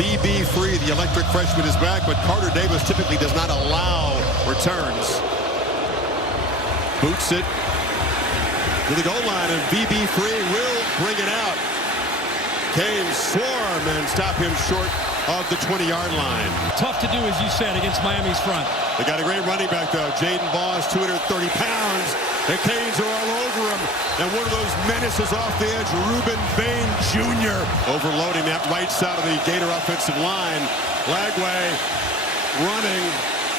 VB3, the electric freshman, is back, but Carter Davis typically does not allow returns. Boots it to the goal line, and VB3 will bring it out. Canes swarm and stop him short of the 20-yard line. Tough to do, as you said, against Miami's front. They got a great running back, though. Jaden Voss, 230 pounds. The Canes are all over him. And one of those menaces off the edge, Reuben Bain Jr. overloading that right side of the Gator offensive line. Lagway running,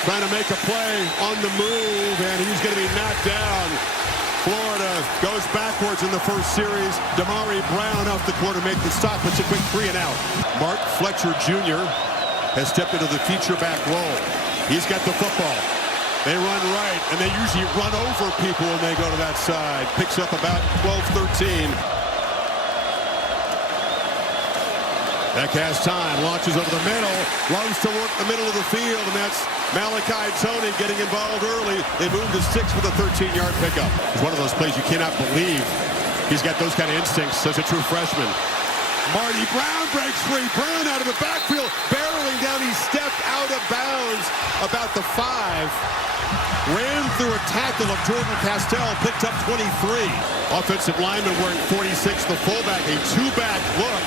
trying to make a play on the move, and he's going to be knocked down. Florida goes backwards in the first series. Damari Brown off the corner, make the stop. It's a quick 3 and out. Mark Fletcher Jr. has stepped into the feature back role. He's got the football. They run right, and they usually run over people when they go to that side. Picks up about 12-13. Beck has time, launches over the middle, loves to work the middle of the field, and that's Malachi Tony getting involved early. They move to 6 with a 13-yard pickup. It's one of those plays you cannot believe. He's got those kind of instincts as a true freshman. Marty Brown breaks free. Brown out of the backfield, barreling down. He stepped out of bounds about the 5. Ran through a tackle of Jordan Castell, picked up 23. Offensive lineman wearing 46, the fullback, a 2-back look.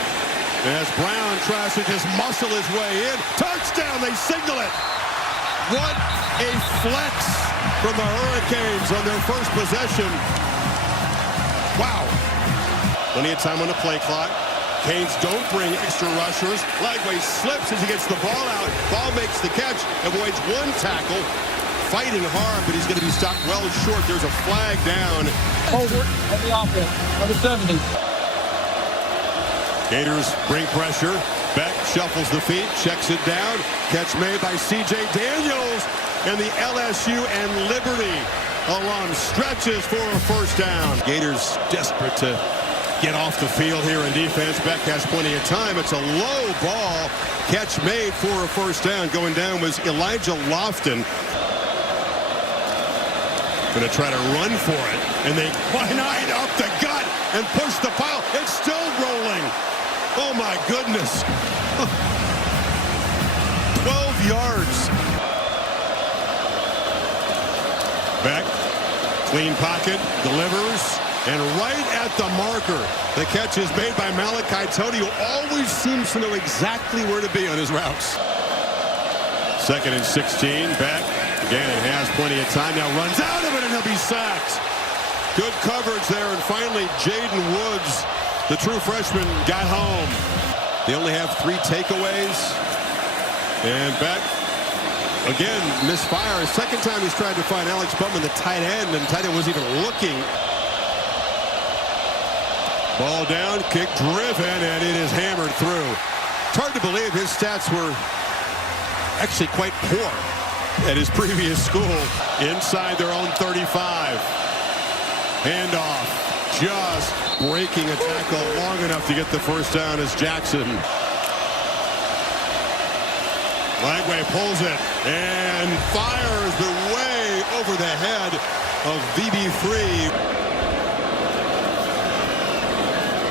As Brown tries to just muscle his way in. Touchdown, they signal it. What a flex from the Hurricanes on their first possession. Wow. Plenty of time on the play clock. Canes don't bring extra rushers. Lagway slips as he gets the ball out. Ball makes the catch, avoids one tackle. Fighting hard, but he's going to be stopped well short. There's a flag down. Over on the offense, number 70. Gators bring pressure. Beck shuffles the feet, checks it down. Catch made by C.J. Daniels, and the LSU and Liberty alum stretches for a first down. Gators desperate to get off the field here in defense. Beck has plenty of time. It's a low ball. Catch made for a first down. Going down was Elijah Lofton. Going to try to run for it, and they line up the gut and push the pile. It's still rolling. Oh my goodness. 12 yards. Beck, clean pocket, delivers, and right at the marker. The catch is made by Malachi Tony, who always seems to know exactly where to be on his routes. 2nd and 16. Beck again has plenty of time. Now runs out of it, and he'll be sacked. Good coverage there, and finally Jaden Woods, the true freshman, got home. They only have 3 takeaways. And Beck, again, misfire. Second time he's tried to find Alex Bowman, the tight end, and tight end wasn't even looking. Ball down, kick driven, and it is hammered through. It's hard to believe his stats were actually quite poor at his previous school. Inside their own 35. Handoff. Just breaking a tackle long enough to get the first down as Jackson. Lagway pulls it and fires, but way over the head of VB3.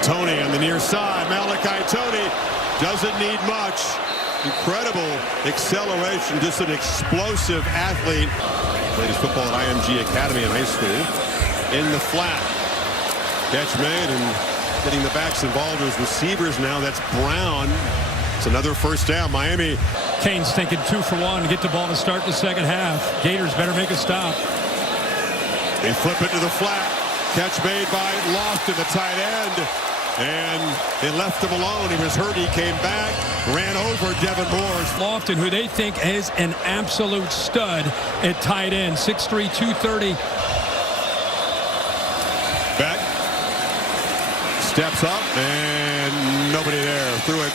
Tony on the near side. Malachi Tony doesn't need much. Incredible acceleration, just an explosive athlete. Played his football at IMG Academy in high school. In the flat. Catch made, and getting the backs involved as receivers now. That's Brown. It's another first down. Miami. Canes thinking 2 for 1 to get the ball to start the second half. Gators better make a stop. They flip it to the flat. Catch made by Lofton, the tight end. And they left him alone. He was hurt. He came back, ran over Devin Moore. Lofton, who they think is an absolute stud at tight end. 6'3", 230. Beck steps up, and nobody there. Threw it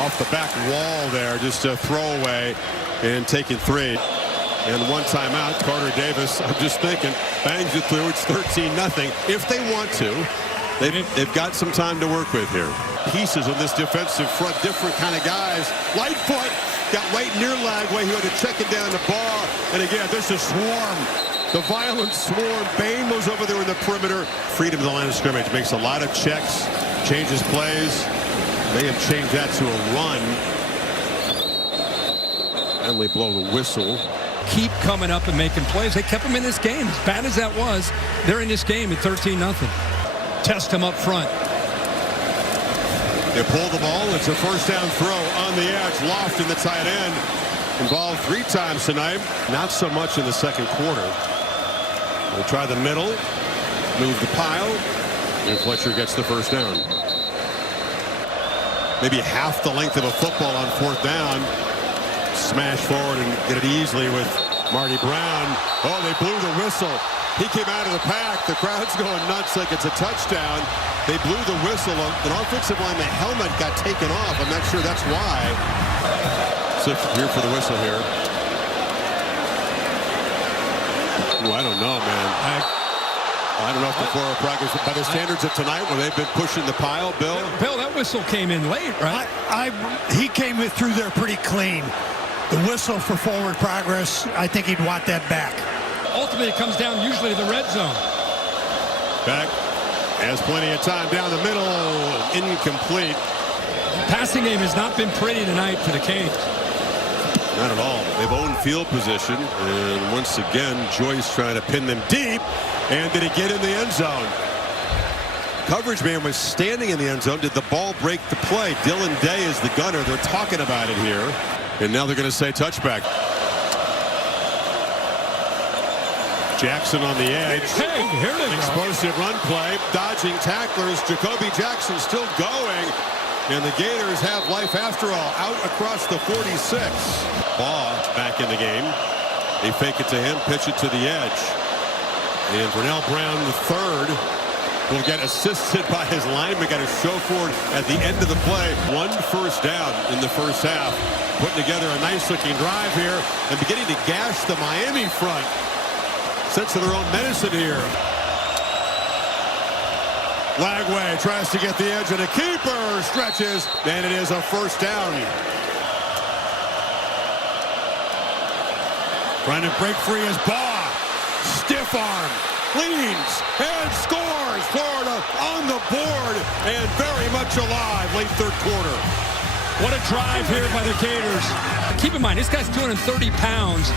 off the back wall there. Just a throwaway, and taking 3. And one timeout. Carter Davis, I'm just thinking, bangs it through. It's 13-0. If they want to, they've got some time to work with here. Pieces on this defensive front, different kind of guys. Lightfoot got right near Lagway, who had to check it down the bar. And again, there's a swarm. The violent swarm. Bain was over there in the perimeter. Freedom of the line of scrimmage. Makes a lot of checks. Changes plays. May have changed that to a run. Finally blow the whistle. Keep coming up and making plays. They kept them in this game. As bad as that was, they're in this game at 13-0. Test them up front. They pull the ball. It's a first down throw on the edge. Loft in the tight end. Involved 3 times tonight. Not so much in the second quarter. We'll try the middle. Move the pile. And Fletcher gets the first down. Maybe half the length of a football on 4th down. Smash forward and get it easily with Marty Brown. Oh, they blew the whistle. He came out of the pack. The crowd's going nuts like it's a touchdown. They blew the whistle. An offensive line, the helmet got taken off. I'm not sure that's why. So here for the whistle here. Ooh, I don't know, man. I don't know if the Florida progress, by the standards of tonight, where they've been pushing the pile, Bill. Bill, that whistle came in late, right? He came through there pretty clean. The whistle for forward progress, I think he'd want that back. Ultimately, it comes down usually to the red zone. Back has plenty of time down the middle. Incomplete. Passing game has not been pretty tonight for the Canes. Not at all. They've owned field position. And once again, Joyce trying to pin them deep. And did he get in the end zone? Coverage man was standing in the end zone. Did the ball break the play? Dylan Day is the gunner. They're talking about it here. And now they're going to say touchback. Jackson on the edge. Hey, here they go. Explosive run play. Dodging tacklers. Jacoby Jackson still going. And the Gators have life after all. Out across the 46. Baugh back in the game. They fake it to him. Pitch it to the edge. And Vernell Brown III will get assisted by his lineman. Got a show forward at the end of the play. 1 first down in the first half. Putting together a nice-looking drive here and beginning to gash the Miami front. Sense of their own medicine here. Lagway tries to get the edge, and a keeper stretches, and it is a first down. Trying to break free is Baugh. Stiff arm. Leans and scores. Florida on the board and very much alive late 3rd quarter. What a drive here by the Gators. Keep in mind, this guy's 230 pounds.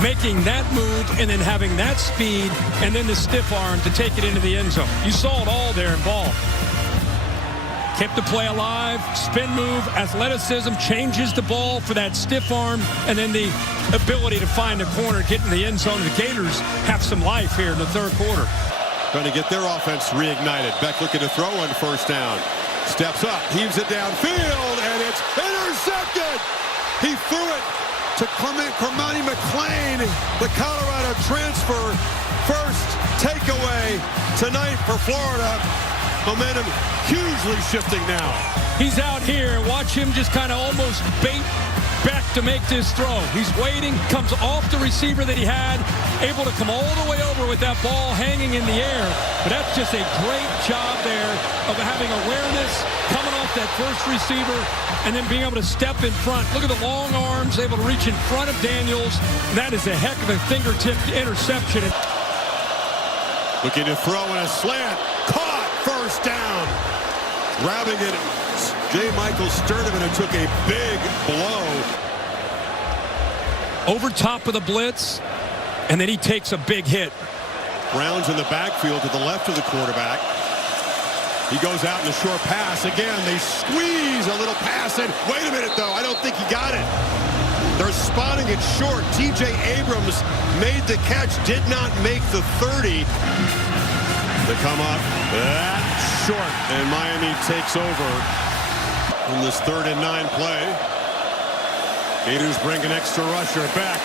Making that move and then having that speed and then the stiff arm to take it into the end zone. You saw it all there in Ball. Kept the play alive, spin move, athleticism, changes the ball for that stiff arm, and then the ability to find a corner, get in the end zone. The Gators have some life here in the 3rd quarter. Trying to get their offense reignited. Beck looking to throw on first down. Steps up, heaves it downfield, and it's intercepted. He threw it to Cormani McClain, the Colorado transfer. First takeaway tonight for Florida. Momentum hugely shifting now. He's out here. Watch him just kind of almost bait Beck to make this throw. He's waiting, comes off the receiver that he had, able to come all the way over with that ball hanging in the air. But that's just a great job there of having awareness, coming off that first receiver, and then being able to step in front. Look at the long arms, able to reach in front of Daniels. That is a heck of a fingertip interception. Looking to throw in a slant. Caught, first down. Grabbing it, J. Michael Sturdivant, who took a big blow. Over top of the blitz, and then he takes a big hit. Brown's in the backfield to the left of the quarterback. He goes out in a short pass. Again, they squeeze a little pass in. Wait a minute, though. I don't think he got it. They're spotting it short. T.J. Abrams made the catch, did not make the 30. They come up that short, and Miami takes over in this 3rd and 9 play. Gators bring an extra rusher back.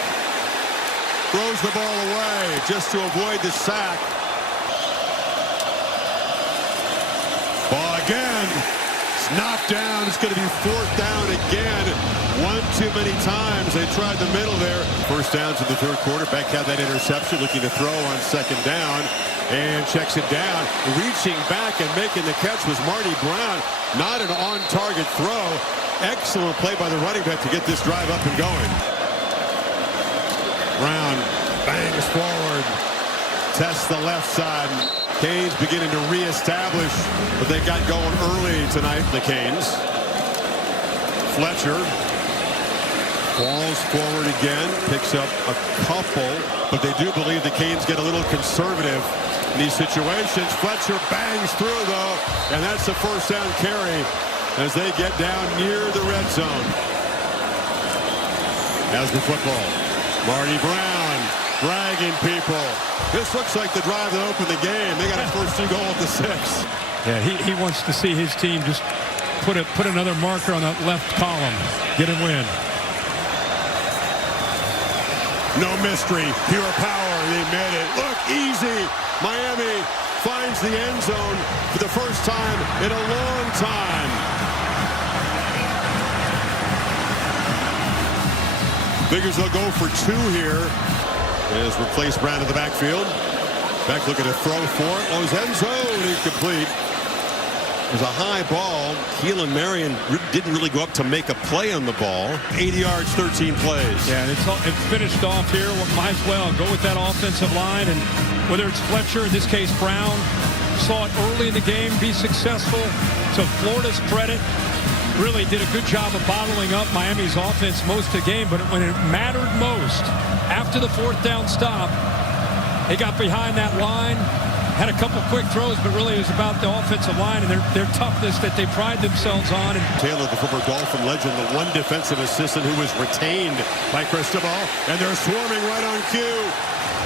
Throws the ball away just to avoid the sack. Ball again. It's knocked down. It's going to be 4th down again. One too many times. They tried the middle there. First down to the 3rd quarter. Beck had that interception, looking to throw on 2nd down. And checks it down. Reaching back and making the catch was Marty Brown. Not an on-target throw. Excellent play by the running back to get this drive up and going. Brown bangs forward. Tests the left side. Canes beginning to reestablish what they got going early tonight, the Canes. Fletcher Falls forward again, picks up a couple, but they do believe the Canes get a little conservative in these situations. Fletcher bangs through, though, and that's the first down carry as they get down near the red zone. As the football, Marty Brown dragging people. This looks like the drive that opened the game. They got a first and goal at the 6. Yeah, he wants to see his team just put another marker on that left column, get a win. No mystery, pure power. They made it look easy. Miami finds the end zone for the first time in a long time. Figures they'll go for 2 here. As replace Brown in the backfield. Beck looking to throw for it. Oh, his end zone incomplete. It was a high ball. Keelan Marion didn't really go up to make a play on the ball. 80 yards, 13 plays. Yeah, and it's finished off here. Well, might as well go with that offensive line. And whether it's Fletcher, in this case Brown, saw it early in the game be successful. To Florida's credit, really did a good job of bottling up Miami's offense most of the game. But when it mattered most, after the 4th down stop, they got behind that line. Had a couple quick throws, but really it was about the offensive line and their toughness that they pride themselves on. And Taylor, the former Dolphin legend, the one defensive assistant who was retained by Cristobal, and they're swarming right on cue.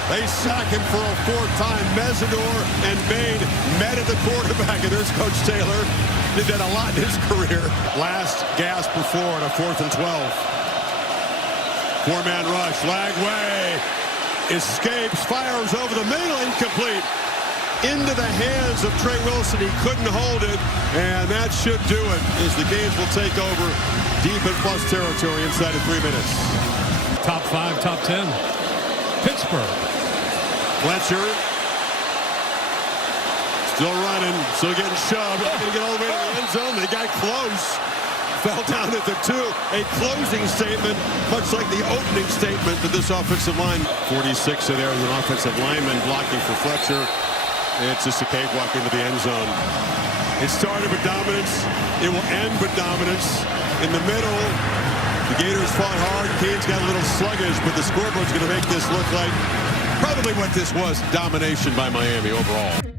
They sack him for a 4th time. Mesidor and Maine met at the quarterback, and there's Coach Taylor. Did that a lot in his career. Last gasp before on a 4th and 12. 4-man rush, Lagway escapes, fires over the middle, incomplete. Into the hands of Trey Wilson. He couldn't hold it, and that should do it as the Canes will take over deep in plus territory inside of 3 minutes. top 5, top 10. Pittsburgh. Fletcher still running, still getting shoved. Going to get all the way to the end zone. They got close. Fell down at the 2. A closing statement, much like the opening statement to this offensive line. 46 of there is an offensive lineman blocking for Fletcher. It's just a cakewalk into the end zone. It started with dominance. It will end with dominance. In the middle, the Gators fought hard. Canes got a little sluggish, but the scoreboard's going to make this look like probably what this was, domination by Miami overall.